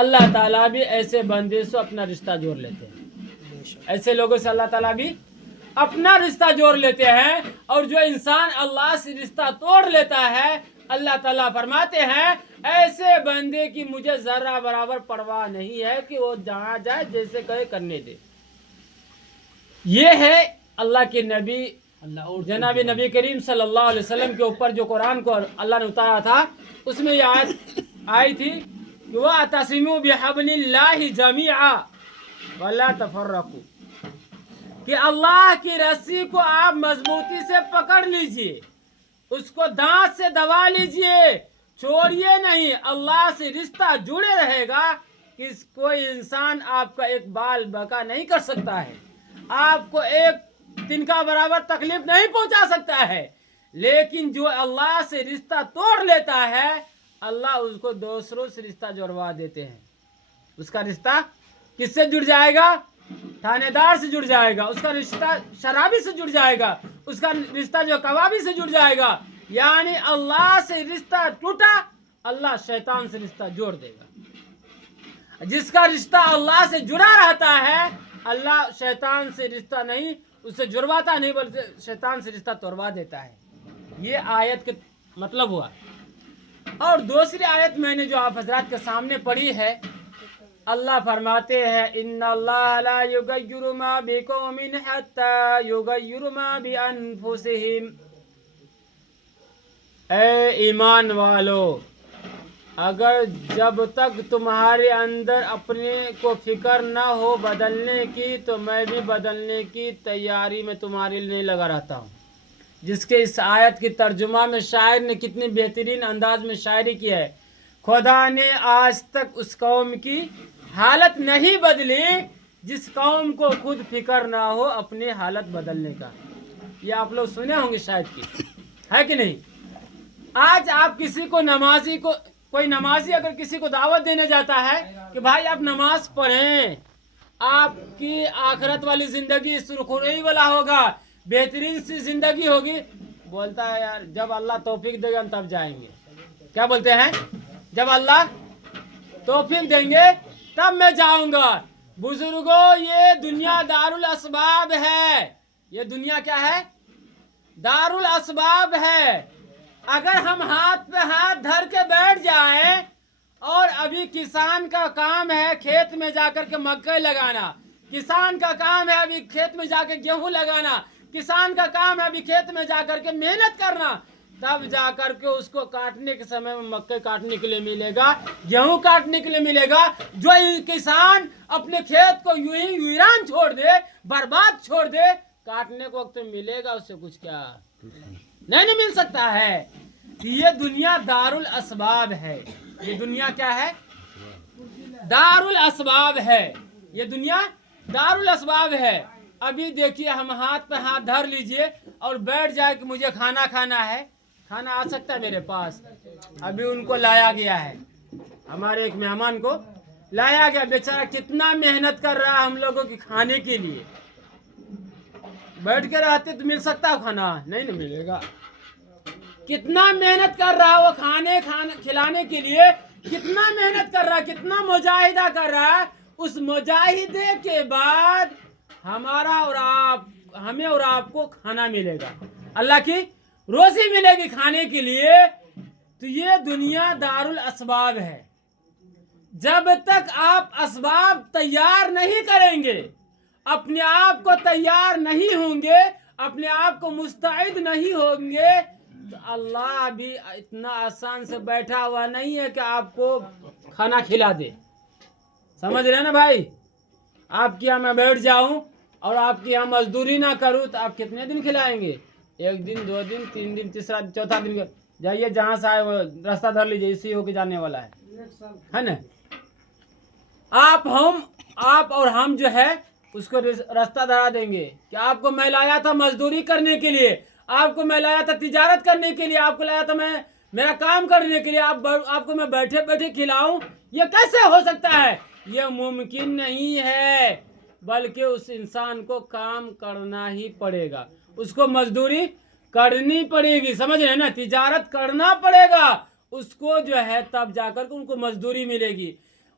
اللہ تعالیٰ بھی ایسے بندے سے اپنا رشتہ جوڑ لیتے ہیں، ایسے لوگوں سے اللہ تعالیٰ بھی اپنا رشتہ جوڑ لیتے ہیں۔ اور جو انسان اللہ سے رشتہ توڑ لیتا ہے، اللہ تعالیٰ فرماتے ہیں ایسے بندے کی مجھے ذرہ برابر پرواہ نہیں ہے کہ وہ جہاں جائے جیسے کہے کرنے دے۔ یہ ہے اللہ کے نبی جناب نبی کریم صلی اللہ علیہ وسلم کے اوپر جو قرآن کو اللہ نے اتارا تھا، اس میں یہ آیت آئی تھی کہ وَاعْتَصِمُوا بِحَبْلِ اللَّهِ جَمِيعًا وَلَا تَفَرَّقُوا، کہ اللہ کی رسی کو آپ مضبوطی سے پکڑ لیجئے، اس کو دانت سے دبا لیجئے، چھوڑیے نہیں۔ اللہ سے رشتہ جڑے رہے گا کہ کوئی انسان آپ کا ایک بال بکا نہیں کر سکتا ہے، آپ کو ایک تنکا برابر تکلیف نہیں پہنچا سکتا ہے۔ لیکن جو اللہ سے رشتہ توڑ لیتا ہے، اللہ اس کو دوسروں سے رشتہ جڑوا دیتے ہیں۔ اس کا رشتہ کس سے جڑ جائے گا؟ تھانے دار سے جڑ جائے گا، اس کا رشتہ شرابی سے جڑ جائے گا، اس کا رشتہ جو کبابی سے جڑ جائے گا۔ یعنی اللہ سے رشتہ ٹوٹا، اللہ شیطان سے رشتہ جوڑ دے گا۔ جس کا رشتہ اللہ سے جڑا رہتا ہے، اللہ شیطان سے رشتہ نہیں اسے جڑواتا نہیں بلکہ شیطان سے رشتہ توڑوا دیتا ہے۔ یہ آیت کے مطلب ہوا۔ اور دوسری آیت میں نے جو آپ حضرات کے سامنے پڑھی ہے، اللہ فرماتے ہیں ان اللہ لا یغیر ما بقوم حتی یغیر ما بانفسہم۔ اے ایمان والو، اگر جب تک تمہارے اندر اپنے کو فکر نہ ہو بدلنے کی، تو میں بھی بدلنے کی تیاری میں تمہارے لیے لگا رہتا ہوں۔ جس کے اس آیت کی ترجمہ میں شاعر نے کتنی بہترین انداز میں شاعری کی ہے۔ خدا نے آج تک اس قوم کی حالت نہیں بدلی جس قوم کو خود فکر نہ ہو اپنی حالت بدلنے کا۔ یہ آپ لوگ سنے ہوں گے شاید کی، ہے کہ نہیں؟ آج آپ کسی کو کوئی نمازی اگر کسی کو دعوت دینے جاتا ہے کہ بھائی آپ نماز پڑھیں، آپ کی آخرت والی زندگی سرخروئی والا ہوگا، بہترین سی زندگی ہوگی، بولتا ہے یار جب اللہ توفیق دے گا تب جائیں گے۔ کیا بولتے ہیں؟ جب اللہ توفیق دیں گے تب میں جاؤں گا۔ بزرگوں، یہ دنیا دارالاسباب ہے۔ یہ دنیا کیا ہے؟ دارالاسباب ہے۔ اگر ہم ہاتھ پہ ہاتھ دھر کے بیٹھ جائیں، اور ابھی کسان کا کام ہے کھیت میں جا کر کے مکئی لگانا، کسان کا کام ہے ابھی کھیت میں جا کے گیہوں لگانا، کسان کا کام ہے ابھی کھیت میں جا کر کے محنت کرنا، تب جا کر کے اس کو کاٹنے کے سمے میں مکئی کاٹنے کے لیے ملے گا، گیہوں کاٹنے کے لیے ملے گا۔ جو کسان اپنے کھیت کو یوں ہی ویران چھوڑ دے، برباد چھوڑ دے، کاٹنے کو وقت ملے گا اسے کچھ کیا؟ نہیں مل سکتا ہے۔ یہ دنیا دارالاسباب ہے۔ یہ دنیا کیا ہے؟ دارالاسباب ہے۔ یہ دنیا دارالاسباب ہے۔ ابھی دیکھیے ہم ہاتھ پہ ہاتھ دھر لیجئے اور بیٹھ جائے کہ مجھے کھانا کھانا ہے، کھانا آ سکتا ہے میرے پاس؟ ابھی ان کو لایا گیا ہے، ہمارے ایک مہمان کو لایا گیا، بیچارہ کتنا محنت کر رہا ہے ہم لوگوں کی کھانے کے لیے۔ بیٹھ کے رہتے تو مل سکتا ہے کھانا؟ نہیں ملے گا۔ کتنا محنت کر رہا ہے وہ کھانے کھلانے کے لیے، کتنا محنت کر رہا ہے، کتنا مجاہدہ کر رہا ہے۔ اس مجاہدے کے بعد ہمیں اور آپ کو کھانا ملے گا، اللہ کی روزی ملے گی کھانے کے لیے۔ تو یہ دنیا دارالاسباب ہے۔ جب تک آپ اسباب تیار نہیں کریں گے، اپنے آپ کو تیار نہیں ہوں گے، اپنے آپ کو مستعد نہیں ہوں گے، تو اللہ بھی اتنا آسان سے بیٹھا ہوا نہیں ہے کہ آپ کو کھانا کھلا دے۔ سمجھ رہے ہیں نا بھائی؟ آپ کے یہاں میں بیٹھ جاؤں اور آپ کے یہاں مزدوری نہ کروں تو آپ کتنے دن کھلائیں گے؟ ایک دن، دو دن، تین دن، تیسرا چوتھا دن جائیے جہاں سے آئے وہ راستہ دھر لیجیے، اسی ہو کے جانے والا ہے نا؟ آپ اور ہم جو ہے اس کو راستہ دھرا دیں گے کہ آپ کو میں لایا تھا مزدوری کرنے کے لیے، آپ کو میں لایا تھا تجارت کرنے کے لیے، آپ کو لایا تھا میں میرا کام کرنے کے لیے، آپ کو میں بیٹھے بیٹھے کھلاؤں؟ یہ کیسے ہو سکتا ہے؟ یہ ممکن نہیں ہے، بلکہ اس انسان کو کام کرنا ہی پڑے گا، اس کو مزدوری کرنی پڑے گی۔ سمجھ رہے ہیں نا؟ تجارت کرنا پڑے گا اس کو جو ہے، تب جا کر ان کو مزدوری ملے گی۔